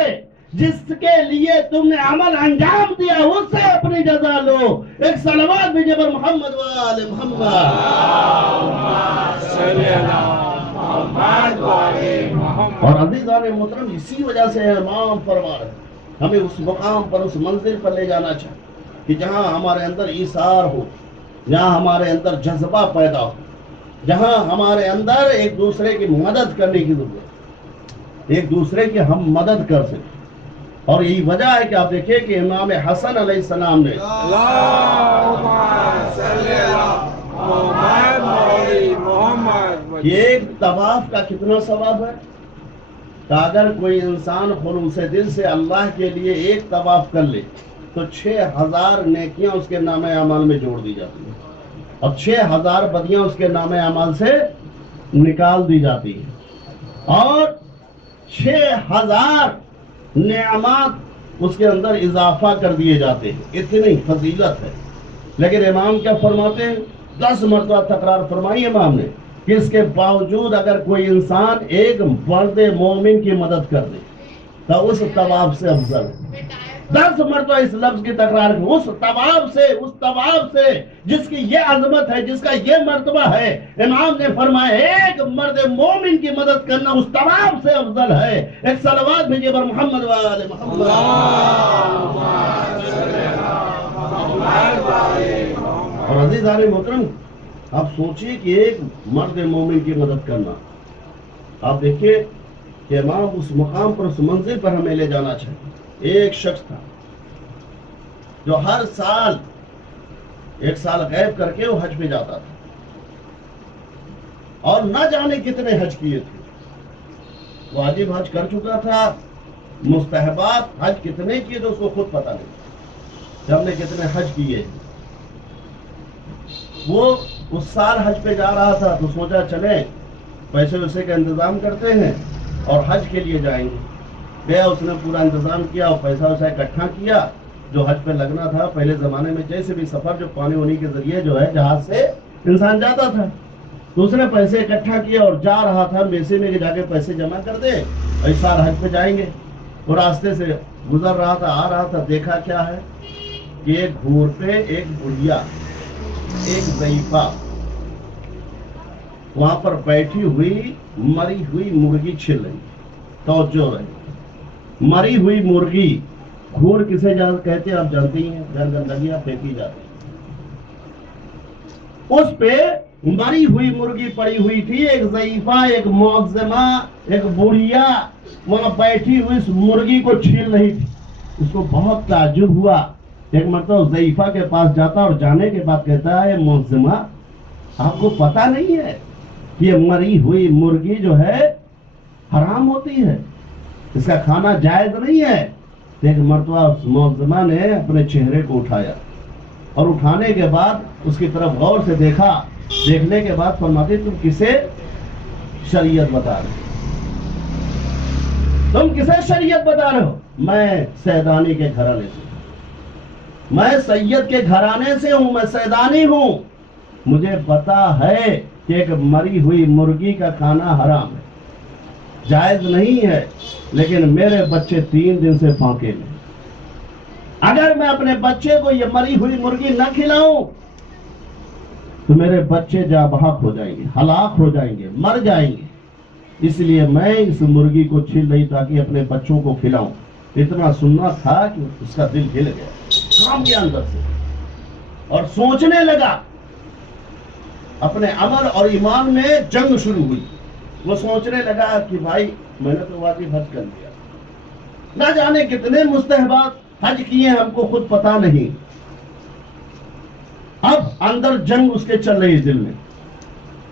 جس کے لیے تم نے عمل انجام دیا اس سے اپنی جزا لو۔ ایک صلوات بھیجئے پر محمد وآل محمد۔ صلی علی محمد وآل محمد۔ اور عزیزان محترم، اسی وجہ سے امام فرما رہے ہیں ہمیں اس مقام پر، اس منزل پر لے جانا چاہیے کہ جہاں ہمارے اندر ایثار ہو، جہاں ہمارے اندر جذبہ پیدا ہو، جہاں ہمارے اندر ایک دوسرے کی مدد کرنے کی ضرورت، ایک دوسرے کی ہم مدد کر سکیں۔ اور یہی وجہ ہے کہ آپ دیکھیں کہ امام حسن علیہ السلام نے اللہم صلی علی محمد وآل محمد۔ ایک طواف کا کتنا ثواب ہے؟ کہ اگر کوئی انسان خلوص دل سے اللہ کے لیے ایک طواف کر لے تو 6000 نیکیاں اس کے نامہ اعمال میں جوڑ دی جاتی ہیں، اور 6000 بدیاں اس کے نامہ اعمال سے نکال دی جاتی ہیں، اور 6000 نعمات اس کے اندر اضافہ کر دیے جاتے ہیں۔ اتنی فضیلت ہے، لیکن امام کیا فرماتے ہیں؟ 10 مرتبہ تکرار فرمائی امام نے کہ اس کے باوجود اگر کوئی انسان ایک مرد مومن کی مدد کر دے تو اس طواف سے افضل ہے۔ 10 مرتبہ اس لفظ کی تکرار کی، اس طواف سے جس کی یہ عظمت ہے، جس کا یہ مرتبہ ہے، امام نے فرمایا ایک مرد مومن کی مدد کرنا اس طواف سے افضل ہے۔ ایک صلوات بھیجئے پر محمد وآل محمد۔ اور عزیزان محترم، آپ سوچئے کہ ایک مرد مومن کی مدد کرنا، آپ دیکھیے کہ امام اس مقام پر، اس منزل پر ہمیں لے جانا چاہیے۔ ایک شخص تھا جو ہر سال 1 سال غیب کر کے وہ حج پہ جاتا تھا، اور نہ جانے کتنے حج کیے تھے۔ واجب حج کر چکا تھا، مستحبات حج کتنے کیے تو اس کو خود پتہ نہیں کہ ہم نے کتنے حج کیے۔ وہ اس سال حج پہ جا رہا تھا تو سوچا چلیں پیسے ویسے کا انتظام کرتے ہیں اور حج کے لیے جائیں گے۔ گیا، اس نے پورا انتظام کیا اور پیسہ ویسا اکٹھا کیا جو حج پہ لگنا تھا۔ پہلے زمانے میں جیسے بھی سفر جو پانی وانی کے ذریعے جو ہے جہاز سے انسان جاتا تھا، تو اس نے پیسے اکٹھا کیا اور جا رہا تھا میسے میں کہ جا کے پیسے جمع کر دے، اس سال حج پہ جائیں گے۔ اور راستے سے گزر رہا تھا، آ رہا تھا، دیکھا کیا ہے کہ ایک گھوڑ پہ ایک بڑھیا، ایک ضعیفہ وہاں پر بیٹھی ہوئی مری ہوئی مرغی چھل رہی۔ توجہ رہی، مری ہوئی مرغی، گھوڑ کسے کہتے ہیں آپ جانتے ہی ہیں، گھر گندگیاں پھینکی جاتی ہیں۔ اس پہ مری ہوئی مرغی پڑی ہوئی تھی، ایک ضعیفہ، ایک معظمہ، ایک بڑھیا وہاں بیٹھی ہوئی اس مرغی کو چھیل رہی تھی۔ اس کو بہت تعجب ہوا ایک مرتبہ ضعیفہ کے پاس جاتا اور جانے کے بعد کہتا ہے معظمہ آپ کو پتہ نہیں ہے کہ یہ مری ہوئی مرغی جو ہے حرام ہوتی ہے، اس کا کھانا جائز نہیں ہے۔ ایک مرتبہ اس معظمہ نے اپنے چہرے کو اٹھایا اور اٹھانے کے بعد اس کی طرف غور سے دیکھا، دیکھنے کے بعد فرماتے تم کسے شریعت بتا رہے ہو؟ تم کسے شریعت بتا رہے ہو؟ میں سیدانی کے گھرانے سے، میں سید کے گھرانے سے ہوں، میں سیدانی ہوں، مجھے پتا ہے کہ ایک مری ہوئی مرغی کا کھانا حرام ہے، جائز نہیں ہے، لیکن میرے بچے 3 دن سے پھانکے میں، اگر میں اپنے بچے کو یہ مری ہوئی مرغی نہ کھلاؤں تو میرے بچے جاں بحق ہو جائیں گے، ہلاک ہو جائیں گے، مر جائیں گے، اس لیے میں اس مرغی کو چھیل رہی تاکہ اپنے بچوں کو کھلاؤں۔ اتنا سننا تھا کہ اس کا دل ہل گیا، کام گیا اندر سے، اور سوچنے لگا، اپنے عمل اور ایمان میں جنگ شروع ہوئی۔ وہ سوچنے لگا کہ بھائی میں نے تو واجب حج کر لیا، نہ جانے کتنے مستحبات حج کیے ہم کو خود پتا نہیں، اب اندر جنگ اس کے چل رہی دل میں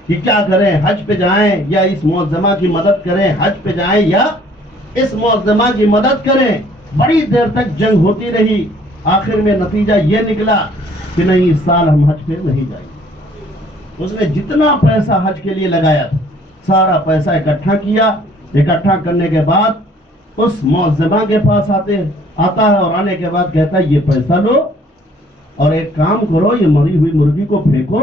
کہ کیا کریں، حج پہ جائیں یا اس معظمہ کی مدد کریں، حج پہ جائیں یا اس معظمہ کی مدد کریں۔ بڑی دیر تک جنگ ہوتی رہی، آخر میں نتیجہ یہ نکلا کہ نہیں، اس سال ہم حج پہ نہیں جائیں گے۔ اس نے جتنا پیسہ حج کے لیے لگایا تھا سارا پیسہ اکٹھا کیا، اکٹھا کرنے کے بعد اس معظمہ کے پاس آتا ہے اور آنے کے بعد کہتا ہے یہ پیسہ لو اور ایک کام کرو، یہ مری ہوئی مرغی کو پھینکو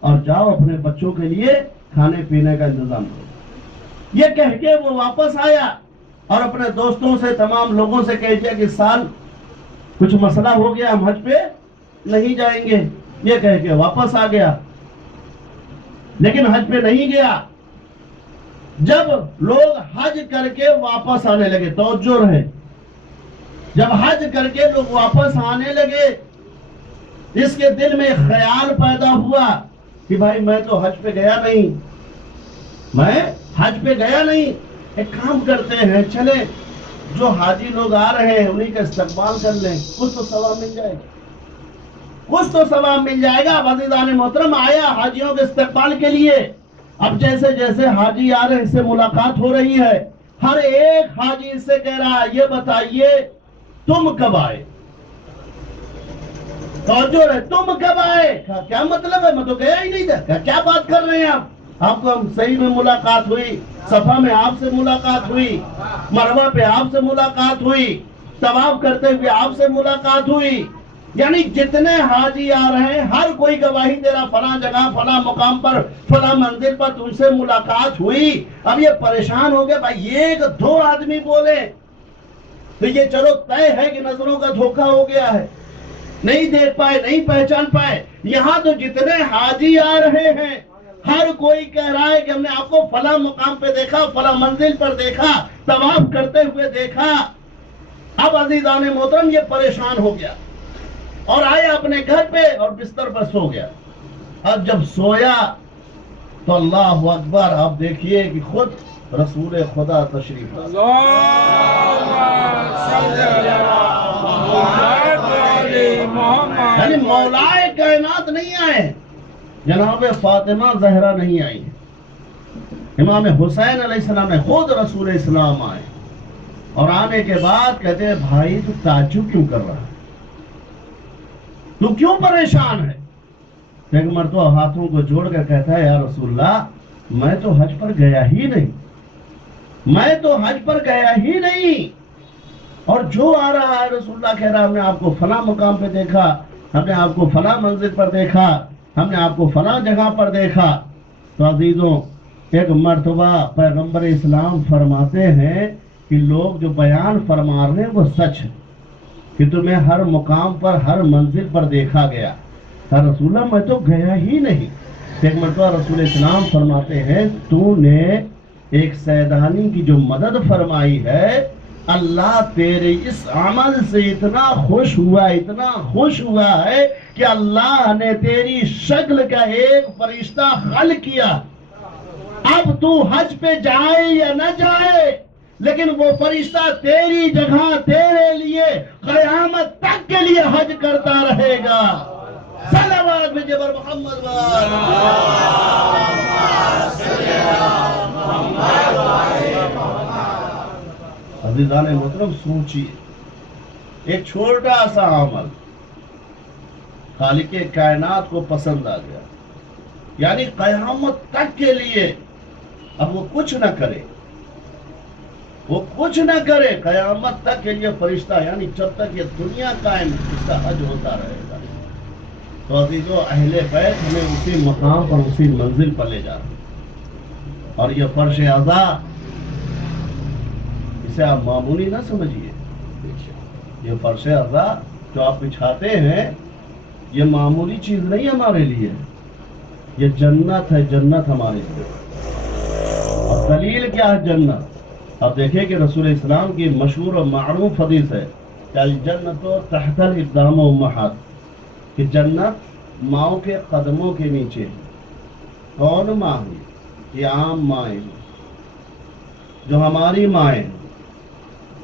اور جاؤ اپنے بچوں کے لیے کھانے پینے کا انتظام کرو۔ یہ کہہ کے وہ واپس آیا اور اپنے دوستوں سے، تمام لوگوں سے کہہ دیا کہ اس سال کچھ مسئلہ ہو گیا، ہم حج پہ نہیں جائیں گے، یہ کہہ کے واپس آ گیا، لیکن حج پہ نہیں گیا۔ جب لوگ حج کر کے واپس آنے لگے، توجہ رہے، جب حج کر کے لوگ واپس آنے لگے، اس کے دل میں خیال پیدا ہوا کہ بھائی میں تو حج پہ گیا نہیں، میں حج پہ گیا نہیں، ایک کام کرتے ہیں، چلے جو حاجی لوگ آ رہے ہیں انہی کا استقبال کر لیں، کچھ تو ثواب مل جائے گا، کچھ تو ثواب مل جائے گا۔ عزیزان محترم، آیا حاجیوں کے استقبال کے لیے۔ اب جیسے جیسے حاجی آ رہے ہیں، اس سے ملاقات ہو رہی ہے، ہر ایک حاجی اس سے کہہ رہا ہے یہ بتائیے تم کب آئے؟ توجہ ہے، تم کب آئے؟ کیا مطلب ہے؟ میں تو گیا ہی نہیں تھا، کیا بات کر رہے ہیں آپ کو ہم صحیح میں ملاقات ہوئی، صفا میں آپ سے ملاقات ہوئی، مروہ پہ آپ سے ملاقات ہوئی، طواف کرتے ہوئے آپ سے ملاقات ہوئی، یعنی جتنے حاجی آ رہے ہیں ہر کوئی گواہی دے رہا، فلاں جگہ فلاں مقام پر فلاں منزل پر تم سے ملاقات ہوئی۔ اب یہ پریشان ہو گئے، بھائی ایک دو آدمی بولے تو یہ چلو طے ہے کہ نظروں کا دھوکہ ہو گیا ہے، نہیں دیکھ پائے، نہیں پہچان پائے۔ یہاں تو جتنے حاجی آ رہے ہیں ہر کوئی کہہ رہا ہے کہ ہم نے آپ کو فلاں مقام پہ دیکھا، فلاں منزل پر دیکھا، طواف کرتے ہوئے دیکھا۔ اب عزیزان محترم یہ پریشان ہو گیا اور آیا اپنے گھر پہ اور بستر پر سو گیا۔ اب جب سویا تو اللہ اکبر، آپ دیکھیے کہ خود رسول خدا تشریف لا۔ یعنی مولائے کائنات نہیں آئے، جناب فاطمہ زہرا نہیں آئی، امام حسین علیہ السلام نے خود رسول اسلام آئے، اور آنے کے بعد کہتے ہیں بھائی تو تعجب کیوں کر رہا ہے، تو کیوں پریشان ہے؟ ایک مرتبہ ہاتھوں کو جوڑ کر کہتا ہے یا رسول اللہ میں تو حج پر گیا ہی نہیں، میں تو حج پر گیا ہی نہیں، اور جو آ رہا ہے رسول اللہ کہہ رہا ہم نے آپ کو فلاں مقام پہ دیکھا، ہم نے آپ کو فلاں منزل پر دیکھا، ہم نے آپ کو فلاں جگہ پر دیکھا۔ تو عزیزوں، ایک مرتبہ پیغمبر اسلام فرماتے ہیں کہ لوگ جو بیان فرما رہے ہیں وہ سچ ہے کہ تمہیں ہر مقام پر ہر منزل پر دیکھا گیا۔ رسول اللہ میں تو گیا ہی نہیں۔ ایک مرتبہ رسول اسلام فرماتے ہیں تو نے ایک سیدانی کی جو مدد فرمائی ہے، اللہ تیرے اس عمل سے اتنا خوش ہوا، اتنا خوش ہوا ہے کہ اللہ نے تیری شکل کا ایک فرشتہ خلق کیا۔ اب تو حج پہ جائے یا نہ جائے، لیکن وہ فرشتہ تیری جگہ تیرے لیے قیامت تک کے لیے حج کرتا رہے گا. صلوات بھیجے بر محمد عزیزان محترم، سوچیے ایک چھوٹا سا عمل خالق کائنات کو پسند آ گیا، یعنی قیامت تک کے لیے. اب وہ کچھ نہ کرے، وہ کچھ نہ کرے، قیامت تک کے لیے فرشتہ، یعنی جب تک یہ دنیا قائم اس کا حج ہوتا رہے گا. تو عزیزو، اہل بیت ہمیں اسی مقام پر اسی منزل پر لے جا رہے ہیں. اور یہ فرش اعضا، اسے آپ معمولی نہ سمجھیے. یہ فرش اعضا جو آپ بچھاتے ہیں یہ معمولی چیز نہیں ہمارے لیے، یہ جنت ہے، جنت ہمارے لیے. اور دلیل کیا ہے جنت؟ اب دیکھیں کہ رسول اسلام کی مشہور و معروف حدیث ہے کہ الجنت تحت الاقدام امہات، کہ جنت ماؤں کے قدموں کے نیچے ہے. کون ماں ہے؟ یہ عام مائیں ہیں جو ہماری مائیں ہیں،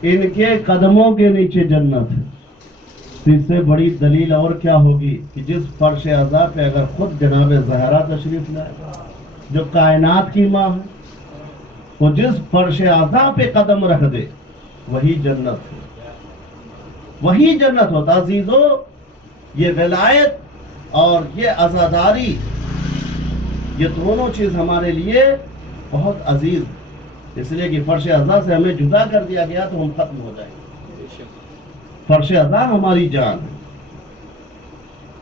ان کے قدموں کے نیچے جنت ہے. اس سے بڑی دلیل اور کیا ہوگی کہ جس فرش اعضا پہ اگر خود جناب زہرا تشریف لائے جو کائنات کی ماں ہے، وہ جس فرش اعضا پہ قدم رکھ دے وہی جنت ہے، وہی جنت ہوتا. عزیزو، یہ ولایت اور یہ عزاداری، یہ دونوں چیز ہمارے لیے بہت عزیز ہے. اس لیے کہ فرش اعضا سے ہمیں جدا کر دیا گیا تو ہم ختم ہو جائیں گے. فرش اعضا ہماری جان ہے،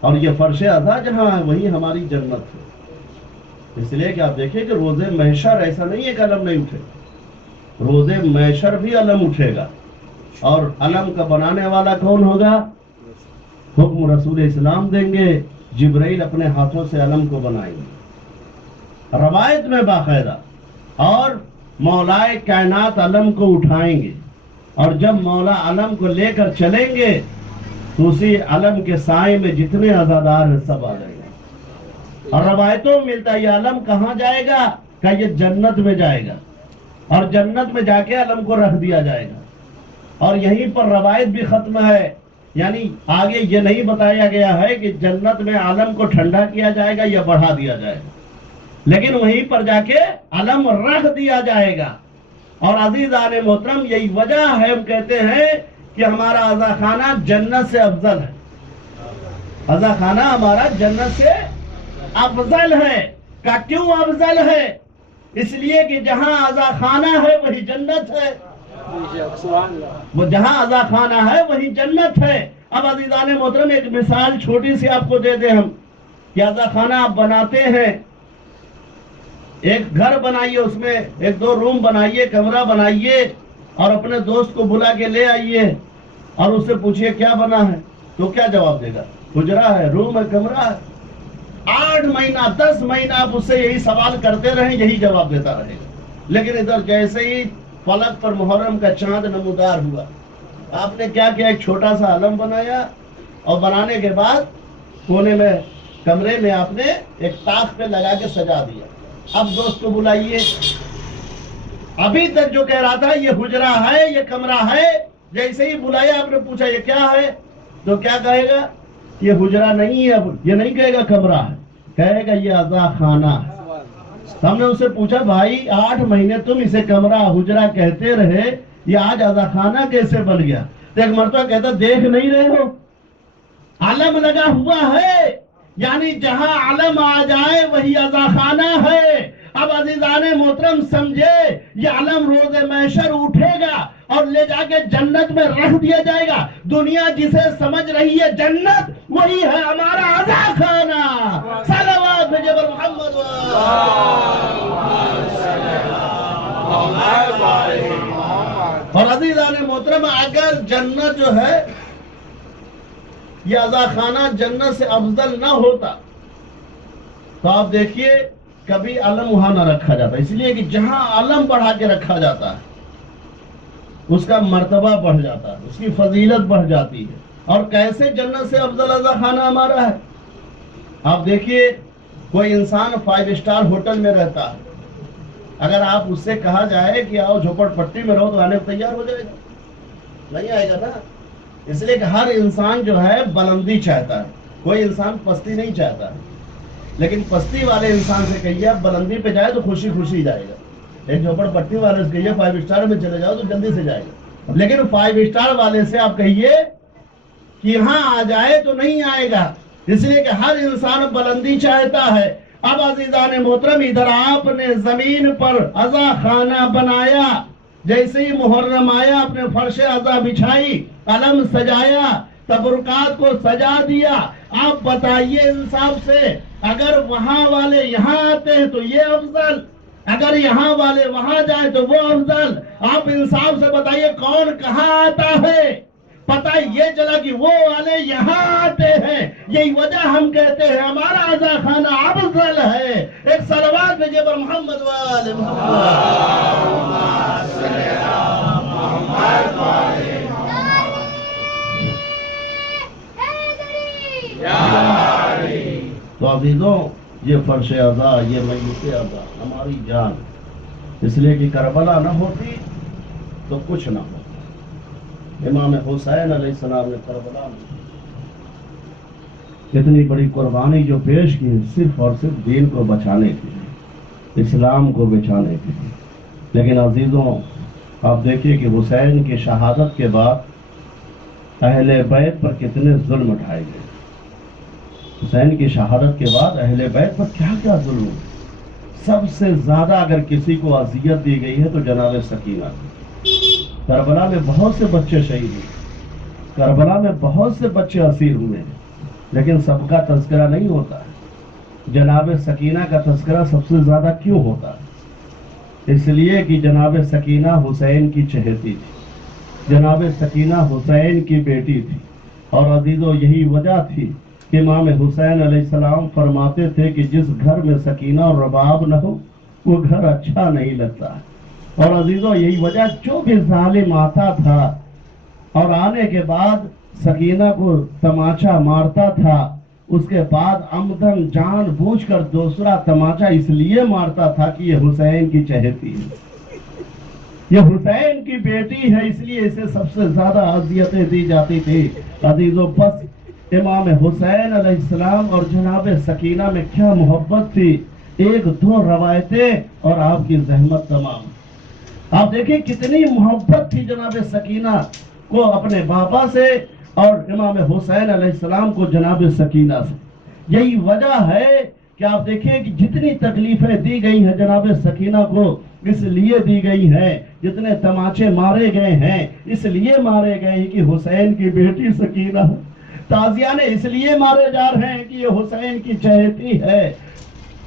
اور یہ فرش اعضا جہاں ہے وہی ہماری جنت ہے. اس لیے کہ آپ دیکھیں کہ روز محشر ایسا نہیں ہے کہ علم نہیں اٹھے، روز محشر بھی علم اٹھے گا. اور علم کا بنانے والا کون ہوگا؟ حکم رسول اسلام دیں گے، جبرائیل اپنے ہاتھوں سے علم کو بنائیں گے روایت میں باقاعدہ. اور مولائے کائنات علم کو اٹھائیں گے، اور جب مولا علم کو لے کر چلیں گے تو اسی علم کے سائے میں جتنے عزادار ہیں سب آ جائیں گے. اور روایتوں میں ملتا ہے یہ علم کہاں جائے گا؟ کہ یہ جنت میں جائے گا، اور جنت میں جا کے علم کو رکھ دیا جائے گا. اور یہیں پر روایت بھی ختم ہے، یعنی آگے یہ نہیں بتایا گیا ہے کہ جنت میں علم کو ٹھنڈا کیا جائے گا یا بڑھا دیا جائے گا، لیکن وہیں پر جا کے علم رکھ دیا جائے گا. اور عزیزان محترم، یہی وجہ ہے ہم کہتے ہیں کہ ہمارا عزا خانہ جنت سے افضل ہے. عزا خانہ ہمارا جنت سے افضل ہے. کہ کیوں افضل ہے؟ اس لیے کہ جہاں عزا خانہ ہے وہی جنت ہے، وہ جہاں عزا خانہ ہے وہی جنت ہے. اب عزیزان محترم، ایک مثال چھوٹی سی آپ کو دے دیں ہم، کہ عزا خانہ آپ بناتے ہیں، ایک گھر بنائیے، اس میں ایک دو روم بنائیے، کمرہ بنائیے، اور اپنے دوست کو بلا کے لے آئیے اور اس سے پوچھئے کیا بنا ہے، تو کیا جواب دے گا؟ حجرہ ہے، روم ہے، کمرہ ہے. 8 مہینہ 10 مہینہ آپ اس سے یہی سوال کرتے رہیں، یہی جواب دیتا رہے گا. لیکن ادھر جیسے ہی فلک پر محرم کا چاند نمودار ہوا، آپ نے کیا کیا؟ ایک چھوٹا سا علم بنایا، اور بنانے کے بعد کونے میں کمرے میں آپ نے ایک طاق پہ لگا کے سجا دیا. اب دوست کو بلائیے، ابھی تک جو کہہ رہا تھا یہ حجرہ ہے، یہ کمرہ ہے، جیسے ہی بلایا آپ نے پوچھا یہ کیا ہے، تو کیا کہے گا؟ یہ حجرہ نہیں ہے، یہ نہیں کہے گا کمرہ ہے، کہے گا یہ عزا خانہ ہے. ہم نے اسے پوچھا بھائی 8 مہینے تم اسے کمرہ حجرہ کہتے رہے، یہ آج عزا خانہ کیسے بن گیا؟ تو ایک مرتبہ کہتا دیکھ نہیں رہے ہو علم لگا ہوا ہے، یعنی جہاں علم آ جائے وہی عزا خانہ ہے. اب عزیزان محترم سمجھے، یہ علم روز محشر اٹھے گا اور لے جا کے جنت میں رکھ دیا جائے گا. دنیا جسے سمجھ رہی ہے جنت، وہی ہے ہمارا عزا خانہ. صلوات بھیجے بر محمد. اور عزیزان محترم، اگر جنت جو ہے یہ عزا خانہ جنت سے افضل نہ ہوتا تو آپ دیکھیے کبھی علم وہاں نہ رکھا جاتا. اس لیے کہ جہاں علم بڑھا کے رکھا جاتا ہے اس کا مرتبہ بڑھ جاتا ہے، اس کی فضیلت بڑھ جاتی ہے. اور کیسے جنت سے افضل عزا خانہ ہمارا ہے؟ آپ دیکھیے کوئی انسان 5 اسٹار ہوٹل میں رہتا ہے، اگر آپ اس سے کہا جائے کہ آؤ جھوپڑ پٹی میں رہو تو آنے کو تیار ہو جائے گا؟ نہیں آئے گا نا. اس لیے کہ ہر انسان جو ہے بلندی چاہتا ہے، کوئی انسان پستی نہیں چاہتا ہے. لیکن پستی والے انسان سے کہیے آپ بلندی پہ جائے تو خوشی خوشی جائے گا. ایک جھوپڑ پٹی والے سے کہیے 5 اسٹار میں چلے جاؤ تو جلدی سے جائے گا. لیکن 5 اسٹار والے سے آپ کہیے کہ یہاں آ جائے تو نہیں آئے گا. اس لیے کہ ہر انسان بلندی چاہتا ہے. اب عزیزان محترم، ادھر آپ نے زمین پر عزا خانہ بنایا، جیسے ہی محرم آیا اپنے فرش عزا بچھائی، علم سجایا، تبرکات کو سجا دیا. آپ بتائیے انصاف سے، اگر وہاں والے یہاں آتے ہیں تو یہ افضل، اگر یہاں والے وہاں جائیں تو وہ افضل. آپ انصاف سے بتائیے کون کہاں آتا ہے؟ پتہ یہ چلا کہ وہ والے یہاں آتے ہیں. یہی وجہ ہم کہتے ہیں ہمارا عزا خانہ افضل ہے. ایک صلوات بھیجیے پر محمد وآل محمد. تو عزیزوں، یہ فرش عزا، یہ میت عزا ہماری جان. اس لیے کہ کربلا نہ ہوتی تو کچھ نہ ہوتا. امام حسین علیہ السلام نے کربلا میں اتنی بڑی قربانی جو پیش کی صرف اور صرف دین کو بچانے کے لیے، اسلام کو بچانے کے لیے. لیکن عزیزوں، آپ دیکھیے کہ حسین کی شہادت کے بعد اہل بیت پر کتنے ظلم اٹھائے گئے. حسین کی شہادت کے بعد اہل بیت پر کیا کیا ظلم ہوئے. سب سے زیادہ اگر کسی کو اذیت دی گئی ہے تو جناب سکینہ کی. کربلا میں بہت سے بچے شہید ہوئے، کربلا میں بہت سے بچے اسیر ہوئے ہیں، لیکن سب کا تذکرہ نہیں ہوتا ہے. جناب سکینہ کا تذکرہ سب سے زیادہ کیوں ہوتا ہے؟ اس لیے کہ جناب سکینہ حسین کی چہیتی تھی، جناب سکینہ حسین کی بیٹی تھی. اور عزیزو، یہی وجہ تھی کہ امام حسین علیہ السلام فرماتے تھے کہ جس گھر میں سکینہ اور رباب نہ ہو وہ گھر اچھا نہیں لگتا ہے. اور عزیزو، یہی وجہ، جو بھی ظالم آتا تھا اور آنے کے بعد سکینہ کو تماچا مارتا تھا، اس کے بعد عمدن جان بوجھ کر دوسرا تماچا اس لیے مارتا تھا کہ یہ حسین کی چہیتی ہے، یہ حسین کی بیٹی ہے، اس لیے اسے سب سے زیادہ اذیتیں دی جاتی تھی. عزیزو، بس امام حسین علیہ السلام اور جناب سکینہ میں کیا محبت تھی. 1-2 روایتیں اور آپ کی زحمت تمام. آپ دیکھیں کتنی محبت تھی جناب سکینہ کو اپنے بابا سے اور امام حسین علیہ السلام کو جناب سکینہ سے. یہی وجہ ہے کہ آپ دیکھیں کہ جتنی تکلیفیں دی گئی ہیں جناب سکینہ کو اس لیے دی گئی ہیں، جتنے تماچے مارے گئے ہیں اس لیے مارے گئے ہیں کہ حسین کی بیٹی سکینہ. تازیانے اس لیے مارے جا رہے ہیں کہ یہ حسین کی چہیتی ہے.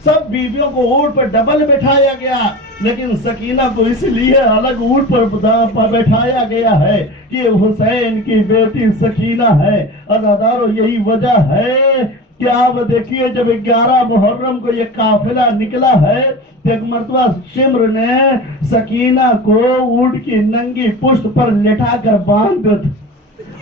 سب بیویوں کو اونٹ پر ڈبل بٹھایا گیا، لیکن سکینہ کو اس لیے الگ اونٹ پر بٹھایا گیا ہے کہ یہ حسین کی بیٹی سکینہ ہے. عزادارو، یہی وجہ ہے کہ آپ دیکھیے جب 11 محرم کو یہ قافلہ نکلا ہے تو ایک مرتبہ شمر نے سکینہ کو اونٹ کی ننگی پشت پر لٹا کر باندھ دیا،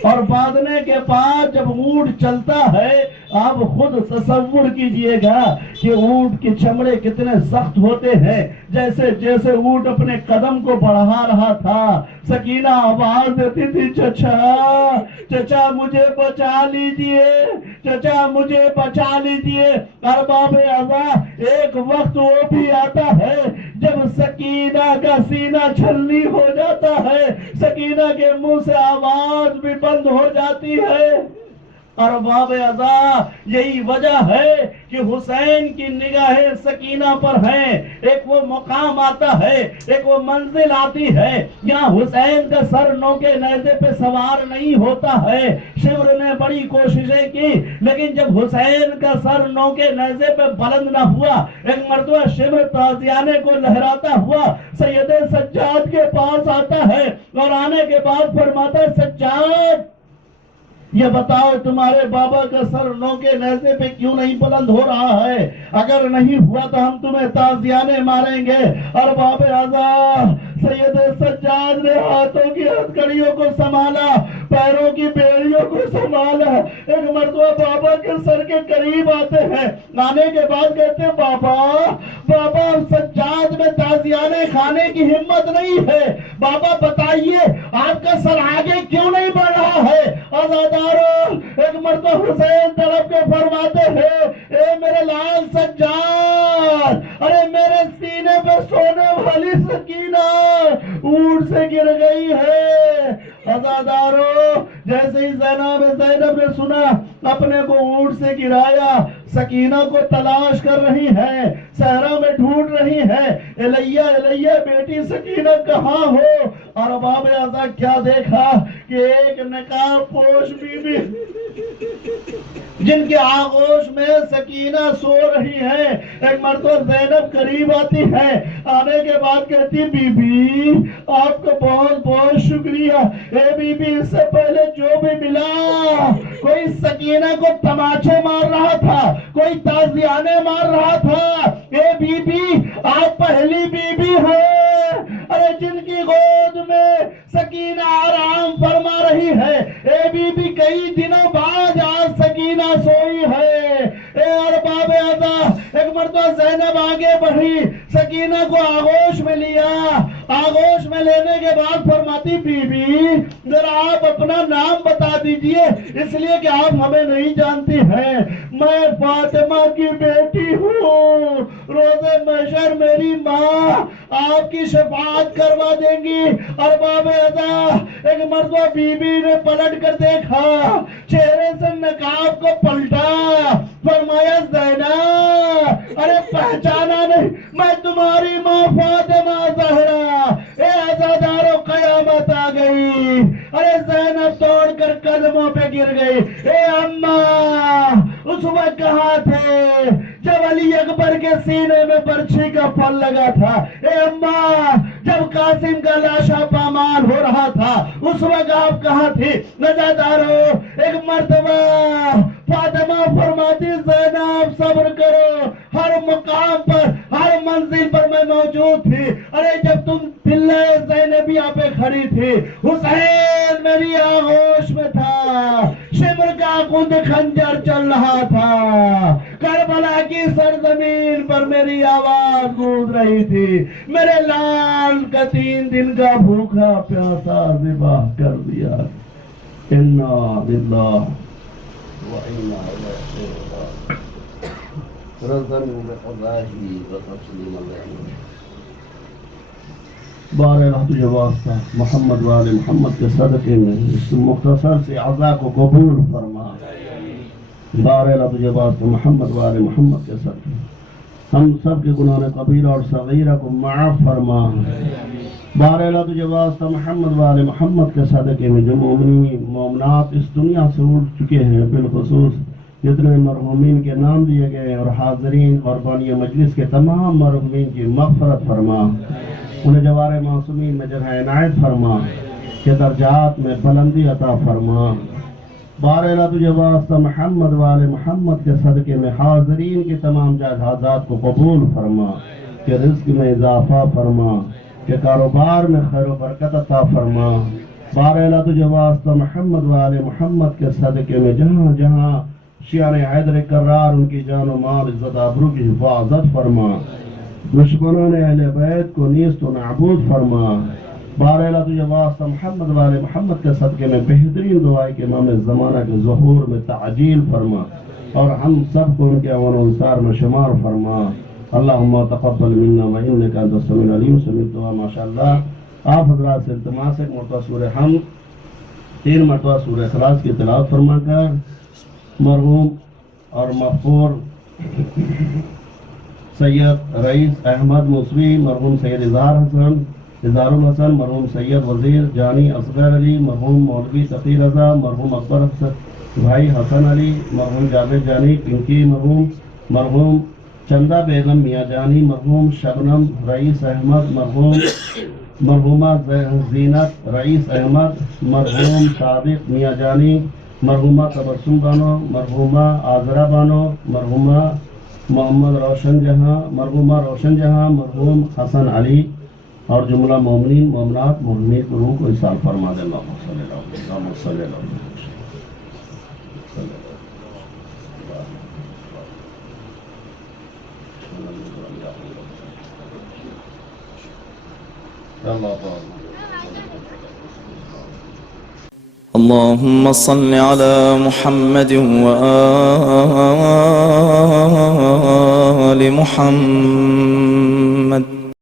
اور باندھنے کے بعد جب اونٹ چلتا ہے آپ خود تصور کیجئے گا کہ اونٹ کے چمڑے کتنے سخت ہوتے ہیں. جیسے جیسے اونٹ اپنے قدم کو بڑھا رہا تھا سکینہ آواز دیتی تھی، چچا چچا مجھے بچا لیجئے، چچا مجھے بچا لیجئے. ارباب عزا، ایک وقت وہ بھی آتا ہے جب سکینہ کا سینہ چھلنی ہو جاتا ہے، سکینہ کے منہ سے آواز بھی بند ہو جاتی ہے. ارباب عزا، یہی وجہ ہے کہ حسین کی نگاہیں سکینہ پر ہیں. ایک وہ مقام آتا ہے، ایک وہ منزل آتی ہے یہاں حسین کا سر نوکے نیزے پہ سوار نہیں ہوتا ہے. شمر نے بڑی کوششیں کی لیکن جب حسین کا سر نوکے نیزے پہ بلند نہ ہوا، ایک مرتبہ شمر تازیانے کو لہراتا ہوا سید سجاد کے پاس آتا ہے اور آنے کے بعد فرماتا ہے، سجاد یہ بتاؤ تمہارے بابا کا سر نوکے نیزے پہ کیوں نہیں بلند ہو رہا ہے؟ اگر نہیں ہوا تو ہم تمہیں تازیانے ماریں گے. اور باب اعظم سید سجاد نے ہاتھوں کی ہتھکڑیوں کو سنبھالا، پیروں کی بیڑیوں کو سنبھالا، ایک مرتبہ بابا کے سر کے قریب آتے ہیں، آنے کے بعد کہتے ہیں بابا سجاد میں تعزیانے کھانے کی ہمت نہیں ہے، بابا بتائیے آپ کا سر آگے کیوں نہیں بڑھ رہا ہے؟ عزادارو، ایک مرتبہ حسین طلب کے فرماتے ہیں اے میرے لال سجاد، ارے میرے سینے پہ سونے والی سکینہ اونٹ سے گر گئی ہے۔ عزادارو، جیسے ہی زینب نے سنا اپنے کو اونٹ سے گرایا، سکینہ کو تلاش کر رہی ہے، صحرا میں ڈھونڈ رہی ہے، الیہ بیٹی سکینہ کہاں ہو؟ اور باب اعظا کیا دیکھا کہ ایک نقاب پوش بی بی جن کے آغوش میں سکینہ سو رہی ہے، ایک مرتبہ زینب قریب آتی ہے، آنے کے بعد کہتی بی بی آپ کا بہت بہت شکریہ، اے بی بی اس سے پہلے جو بھی ملا کوئی سکینہ کو تماچے مار رہا تھا، کوئی تازیانے مار رہا تھا، اے بی بی آپ پہلی بی بی ہے، ارے جن کی گود میں سکینہ آرام فرما رہی ہے، اے بی بی کئی دنوں بعد آج سکینہ سوئی ہے۔ اے ارباب اعضا، ایک مرتبہ زینب آگے بڑھی، سکینہ کو آغوش میں لیا، آغوش میں لینے کے بعد فرماتی بی بی ذرا آپ اپنا نام بتا دیجئے، اس لیے کہ آپ ہمیں نہیں جانتی ہیں، میں فاطمہ کی بیٹی ہوں، روز محشر میری ماں آپ کی شفاعت کروا دیں گی۔ ارباب اعضا، ایک مرتبہ بی بی نے پلٹ کر دیکھا، چہرے سے نقاب کو پلٹا، فرمایا زینب ارے پہچانا نہیں، میں تمہاری ماں فاطمہ زہرا۔ اے عزادارو، قیامت آ گئی، ارے زینب توڑ کر قدموں پہ گر گئی، اے اماں اس وقت کہاں تھے جب علی اکبر کے سینے میں برچھی کا پھل لگا تھا؟ اے اماں جب قاسم کا لاشا پامال ہو رہا تھا اس وقت آپ کہاں تھی؟ عزادارو، ایک مرتبہ فاطمہ فرماتی زینب صبر کرو، ہر مقام پر ہر منزل پر میں موجود تھی، ارے جب تم پلے زینبیہ پہ کھڑی تھی حسین میری آغوش میں تھا، شمر کا خود خنجر چل رہا تھا، کربلا کی سرزمین پر میری آواز گونج رہی تھی، میرے لال کا 3 دن کا بھوکا پیاسا ذبح کر دیا۔ انا للہ و انا الیہ راجعون، رضا بقضائہ و تسلیما علیہ۔ بار تجھے واسطہ محمد والے محمد کے صدقے میں اس مختصر سے عزا کو قبول فرما، بار تجھے واسطہ محمد والے محمد کے صدقے ہم سب کے گناہ کبیرہ اور صغیرہ کو معاف فرما، بار تجھے واسطہ محمد والے محمد کے صدقے میں جو مومنین مومنات اس دنیا سے اٹھ چکے ہیں، بالخصوص جتنے مرحومین کے نام دیے گئے اور حاضرین اور بانی مجلس کے تمام مرحومین کی مغفرت فرما، انہیں جوار معصومین میں جگہ عنایت فرما، کہ درجات میں بلندی عطا فرما، بار تجھے واسطہ محمد والے محمد کے صدقے میں حاضرین کی تمام جائداد کو قبول فرما، کہ رزق میں اضافہ فرما، کہ کاروبار میں خیر و برکت عطا فرما، بار تجھے واسطہ محمد والے محمد کے صدقے میں جہاں جہاں شیعہ حیدر کرار ان کی جان و مال عزت آبرو کی حفاظت فرما، دشمنوں نے اہل بیت کو نیست و نابود فرما، بار تجھے واسطہ محمد والے محمد کے صدقے میں بہترین دعائی کے امام زمانہ کے ظہور میں تعجیل فرما، اور ہم سب کو ان کے اعوان و انصار میں شمار فرما۔ اللہم تقبل منا و انکا انت السمیع العلیم۔ سمیع دعا ماشاءاللہ آپ حضرات سے التماس ہے، مرتبہ سورہ حمد 3 مرتبہ سورہ اخلاص کی تلاوت فرما کر مرحوم اور مغفور سید رئیس احمد موسوی، مرحوم سید اظہار الحسن، مرحوم سید وزیر جانی اصغر علی، مرحوم مولوی تقی رضا، مرحوم اکبر بھائی حسن علی، مرحوم جاوید جانی پنکی، مرحوم چندہ بیگم میاں جانی، مرحوم شبنم رئیس احمد، مرحومہ زینت رئیس احمد، مرحوم صادق میاں جانی، مرحومہ تبسم بانو، مرحومہ آزرہ بانو، مرحومہ محمد روشن جہاں، مرحومہ روشن جہاں، مرحوم حسن علی، اور جملہ مومنین مومنات مومنین کو روح کو اصال فرما دے. اللہم صلی اللہ علیہ وسلم اللہم صلی اللہ علیہ وسلم. اللهم صل على محمد وآل محمد